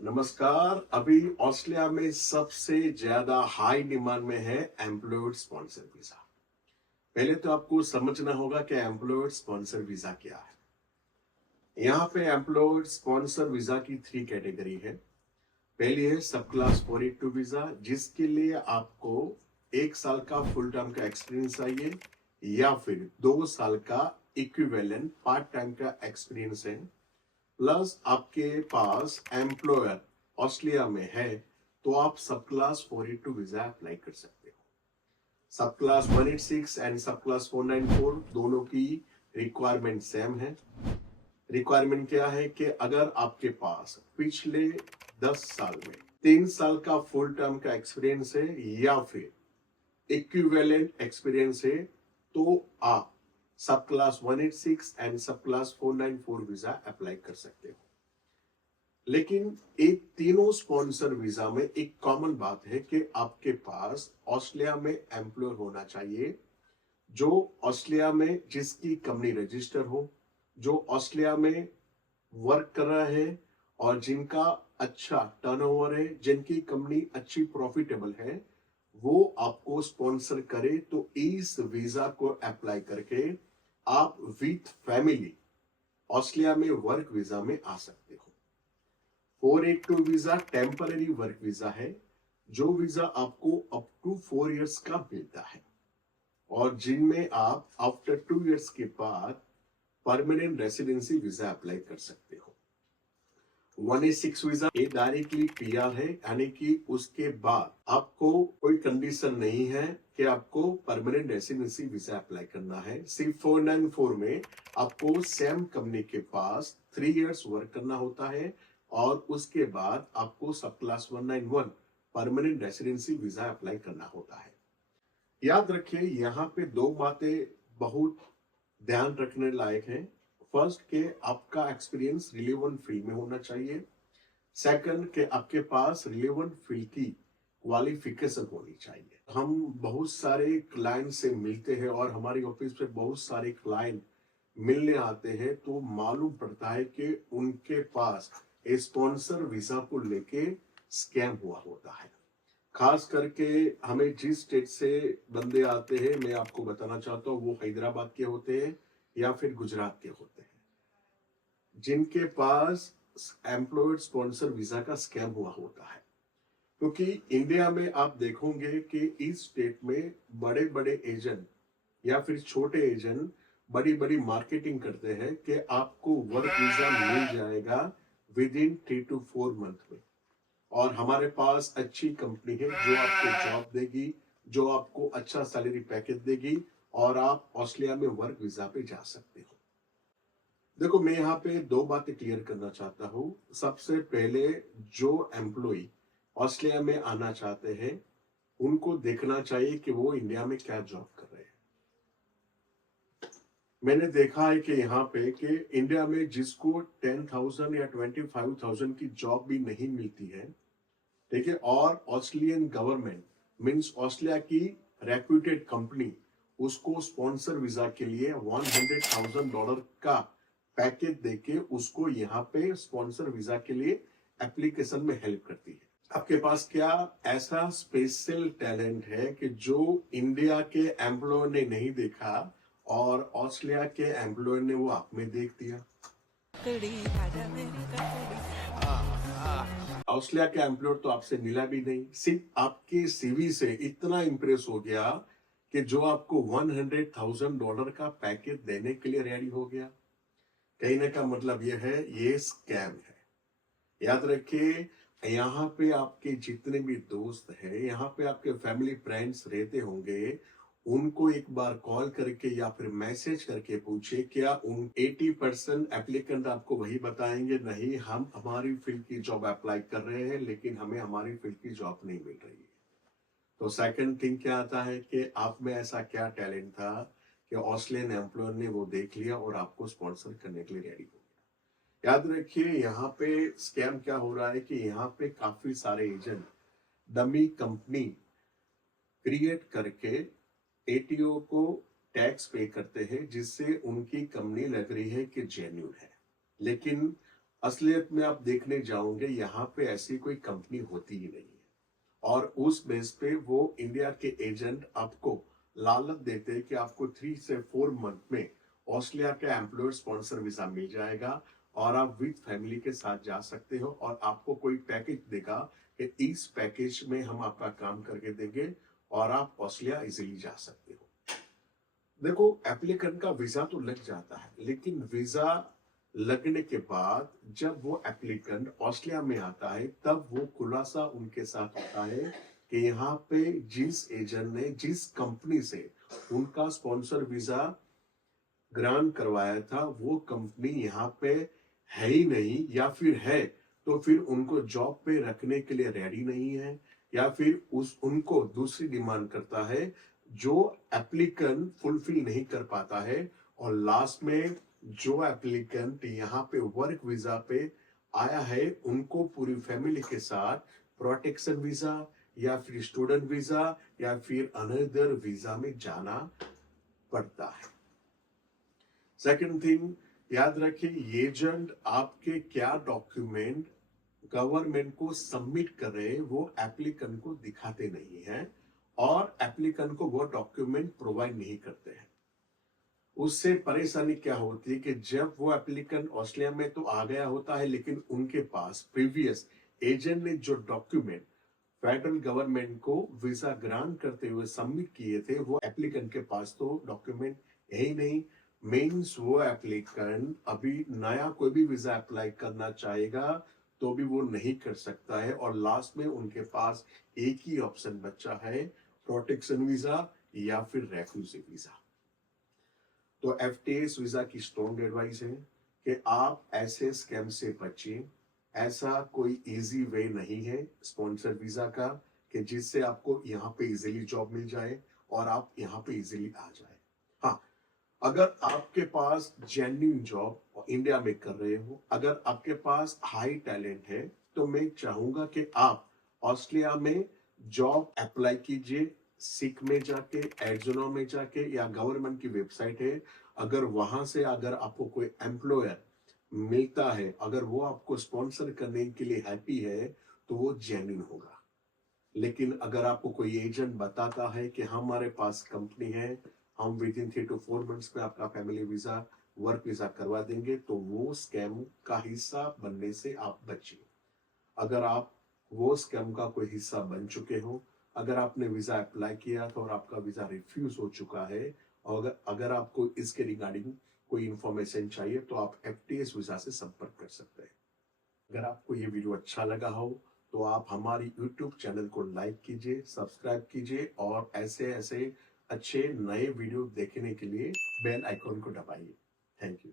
नमस्कार। अभी ऑस्ट्रेलिया में सबसे ज्यादा हाई डिमांड में है एम्प्लॉयड स्पॉन्सर वीजा। पहले तो आपको समझना होगा कि एम्प्लॉयड स्पॉन्सर वीजा क्या है। यहाँ पे एम्प्लॉयड स्पॉन्सर वीजा की 3 कैटेगरी है। पहली है सब क्लास 482 वीजा, जिसके लिए आपको 1 साल का फुल टाइम का एक्सपीरियंस चाहिए या फिर 2 साल का इक्विवेलेंट पार्ट टाइम का एक्सपीरियंस है, प्लस आपके पास एम्प्लॉयर ऑस्ट्रेलिया में है, तो आप सब क्लास 482 वीजा अप्लाई कर सकते हो। सब क्लास 186 एंड सब क्लास 494 दोनों की रिक्वायरमेंट सेम है। रिक्वायरमेंट क्या है कि अगर आपके पास पिछले 10 साल में 3 साल का फुल टर्म का एक्सपीरियंस है या फिर इक्विवेलेंट एक्सपीरियंस है, तो आप सब क्लास 186 एंड सब क्लास 494 वीजा अप्लाई कर सकते हो। लेकिन एक तीनों स्पॉन्सर वीजा में एक कॉमन बात है कि आपके पास ऑस्ट्रेलिया में एम्प्लॉयर होना चाहिए, जो ऑस्ट्रेलिया में जिसकी कंपनी रजिस्टर हो, जो ऑस्ट्रेलिया में वर्क कर रहा है और जिनका अच्छा टर्नओवर है, जिनकी कंपनी अच्छी प्रॉफिटेबल है, वो आपको स्पॉन्सर करे, तो इस वीजा को अप्लाई करके आप विथ फैमिली ऑस्ट्रेलिया में वर्क वीजा में आ सकते हो। 482 वीजा टेम्पररी वर्क वीजा है, जो वीजा आपको अप टू 4 इयर्स का मिलता है और जिनमें आप आफ्टर 2 इयर्स के बाद परमानेंट रेसिडेंसी वीजा अप्लाई कर सकते हो। 186 वीजा ये डायरेक्टली पीआर है, यानी कि उसके बाद आपको कोई कंडीशन नहीं है कि आपको परमानेंट रेसिडेंसी वीजा अप्लाई करना है। सिर्फ 494 में आपको सेम कंपनी के पास 3 इयर्स वर्क करना होता है और उसके बाद आपको सब class 191 permanent residency visa apply करना होता है। याद रखिए, यहाँ पे दो बातें बहुत ध्यान रखने लायक है। फर्स्ट के आपका एक्सपीरियंस रिलेवेंट फील्ड में होना चाहिए। सेकंड के आपके पास रिलेवेंट फील्ड की क्वालिफिकेशन होनी चाहिए। हम बहुत सारे क्लाइंट से मिलते हैं और हमारी ऑफिस पे बहुत सारे क्लाइंट मिलने आते हैं, तो मालूम पड़ता है कि उनके पास स्पॉन्सर वीजा को लेके स्कैम हुआ होता है। खास करके हमें जिस स्टेट से बंदे आते हैं, मैं आपको बताना चाहता हूँ, वो हैदराबाद के होते हैं या फिर गुजरात के होते हैं, जिनके पास एम्प्लॉयड स्पॉन्सर वीजा का स्कैम हुआ होता है। क्योंकि इंडिया में आप देखोगे कि इस स्टेट में बड़े बड़े एजेंट या फिर छोटे एजेंट बड़ी बड़ी मार्केटिंग करते हैं कि आपको वर्क वीजा मिल जाएगा विद इन 3 to 4 मंथ में, और हमारे पास अच्छी कंपनी है जो आपको जॉब देगी, जो आपको अच्छा सैलरी पैकेज देगी और आप ऑस्ट्रेलिया में वर्क वीजा पे जा सकते हो। देखो, मैं यहाँ पे दो बातें क्लियर करना चाहता हूँ। सबसे पहले, जो एम्प्लॉय ऑस्ट्रेलिया में आना चाहते हैं, उनको देखना चाहिए कि वो इंडिया में क्या जॉब कर रहे हैं। मैंने देखा है कि यहाँ पे कि इंडिया में जिसको 10,000 या 25,000 की जॉब भी नहीं मिलती है, ठीक है, और ऑस्ट्रेलियन गवर्नमेंट मीन्स ऑस्ट्रेलिया की रेप्यूटेड कंपनी उसको स्पॉन्सर वीजा के लिए $100,000 का पैकेज देके उसको यहाँ पे स्पॉन्सर वीजा के लिए एप्लीकेशन में हेल्प करती है। आपके पास क्या ऐसा स्पेशल टैलेंट है कि जो इंडिया के एम्प्लॉयर ने नहीं देखा और ऑस्ट्रेलिया के एम्प्लॉयर ने वो आप में देख दिया? ऑस्ट्रेलिया के एम्प्लॉयर तो आपसे मिला भी नहीं, सिर्फ आपके सीवी से इतना इंप्रेस हो गया कि जो आपको $100,000 का पैकेज देने के लिए रेडी हो गया। कहने का मतलब यह है, ये स्कैम है। याद रखिए, यहाँ पे आपके जितने भी दोस्त हैं, यहाँ पे आपके फैमिली फ्रेंड्स रहते होंगे, उनको एक बार कॉल करके या फिर मैसेज करके पूछे, क्या उन 80% एप्लीकेंट आपको वही बताएंगे, नहीं हम हमारी फील्ड की जॉब अप्लाई कर रहे हैं लेकिन हमें हमारी फील्ड की जॉब नहीं मिल रही है। तो सेकंड थिंग क्या आता है कि आप में ऐसा क्या टैलेंट था कि ऑस्ट्रेलियन एम्प्लॉयर ने वो देख लिया और आपको स्पॉन्सर करने के लिए रेडी हो गया। याद रखिए, यहाँ पे स्कैम क्या हो रहा है कि यहाँ पे काफी सारे एजेंट डमी कंपनी क्रिएट करके एटीओ को टैक्स पे करते हैं, जिससे उनकी कंपनी लग रही है कि जेन्युइन है, लेकिन असलियत में आप देखने जाओगे यहाँ पे ऐसी कोई कंपनी होती ही नहीं है, और उस बेस पे वो इंडिया के एजेंट आपको लालच देते हैं कि आपको 3 से 4 मंथ में ऑस्ट्रेलिया का एम्प्लॉयर स्पॉन्सर वीजा मिल जाएगा और आप विद फैमिली के साथ जा सकते हो, और आपको कोई पैकेज देगा कि इस पैकेज में हम आपका काम करके देंगे और आप ऑस्ट्रेलिया इजीली जा सकते हो। देखो, एप्लीकेंट का वीजा तो लग जाता है, लेकिन वीजा लगने के बाद जब वो एप्लीकेंट ऑस्ट्रेलिया में आता है तब वो खुलासा उनके साथ होता है कि यहाँ पे जिस एजेंट ने जिस कंपनी से उनका स्पॉन्सर वीजा ग्रांट करवाया था वो कंपनी यहाँ पे है ही नहीं, या फिर है तो फिर उनको जॉब पे रखने के लिए रेडी नहीं है, या फिर उनको दूसरी डिमांड करता है जो एप्लीकेंट फुलफिल नहीं कर पाता है। और लास्ट में जो एप्लीकेंट यहाँ पे वर्क वीजा पे आया है उनको पूरी फैमिली के साथ प्रोटेक्शन वीजा या फिर स्टूडेंट वीजा या फिर अनदर वीजा में जाना पड़ता है। सेकंड थिंग, याद रखिए एजेंट आपके क्या डॉक्यूमेंट गवर्नमेंट को सबमिट कर रहे हैं वो एप्लीकेंट को दिखाते नहीं है, और एप्लीकेंट को वो डॉक्यूमेंट प्रोवाइड नहीं करते हैं। उससे परेशानी क्या होती है कि जब वो एप्लीकेंट ऑस्ट्रेलिया में तो आ गया होता है, लेकिन उनके पास प्रीवियस एजेंट ने जो डॉक्यूमेंट फेडरल गवर्नमेंट को वीजा ग्रांट करते हुए सबमिट किए थे वो एप्लीकेंट के पास तो डॉक्यूमेंट है ही नहीं। मीन्स वो एप्लीकेंट अभी नया कोई भी वीजा अप्लाई करना चाहेगा तो भी वो नहीं कर सकता है, और लास्ट में उनके पास एक ही ऑप्शन बचा है, प्रोटेक्शन वीजा या फिर रेफ्यूजी वीजा। तो एफटीएस वीजा की स्ट्रॉन्ग एडवाइस है कि आप ऐसे स्कैम से बचिए। ऐसा कोई इजी वे नहीं है स्पॉन्सर वीजा का कि जिससे आपको यहाँ पे इजीली जॉब मिल जाए और आप यहाँ पे इजीली आ जाए। हाँ, अगर आपके पास जेन्युइन जॉब इंडिया में कर रहे हो, अगर आपके पास हाई टैलेंट है, तो मैं चाहूंगा कि आप ऑस्ट्रेलिया में जॉब अप्लाई कीजिए। सिक में जाके, एड्जोनो में जाके, या गवर्नमेंट की वेबसाइट है, अगर वहां से अगर आपको कोई एम्प्लॉयर मिलता है, अगर वो आपको स्पॉन्सर करने के लिए हैप्पी है तो वो जेन्युइन होगा। लेकिन अगर आपको कोई एजेंट बताता है कि हमारे पास कंपनी है, हम विद इन 3 to 4 मंथ्स में आपका फैमिली वीजा वर्क वीजा करवा देंगे, तो वो स्कैम का हिस्सा बनने से आप बचिए। अगर आप वो स्कैम का कोई हिस्सा बन चुके हो, अगर आपने वीजा अप्लाई किया था और आपका वीजा रिफ्यूज हो चुका है, और अगर आपको इसके रिगार्डिंग कोई इंफॉर्मेशन चाहिए तो आप एफटीएस वीजा से संपर्क कर सकते हैं। अगर आपको ये वीडियो अच्छा लगा हो तो आप हमारी यूट्यूब चैनल को लाइक कीजिए, सब्सक्राइब कीजिए, और ऐसे ऐसे अच्छे नए वीडियो देखने के लिए बेल आइकॉन को दबाइए। Thank you.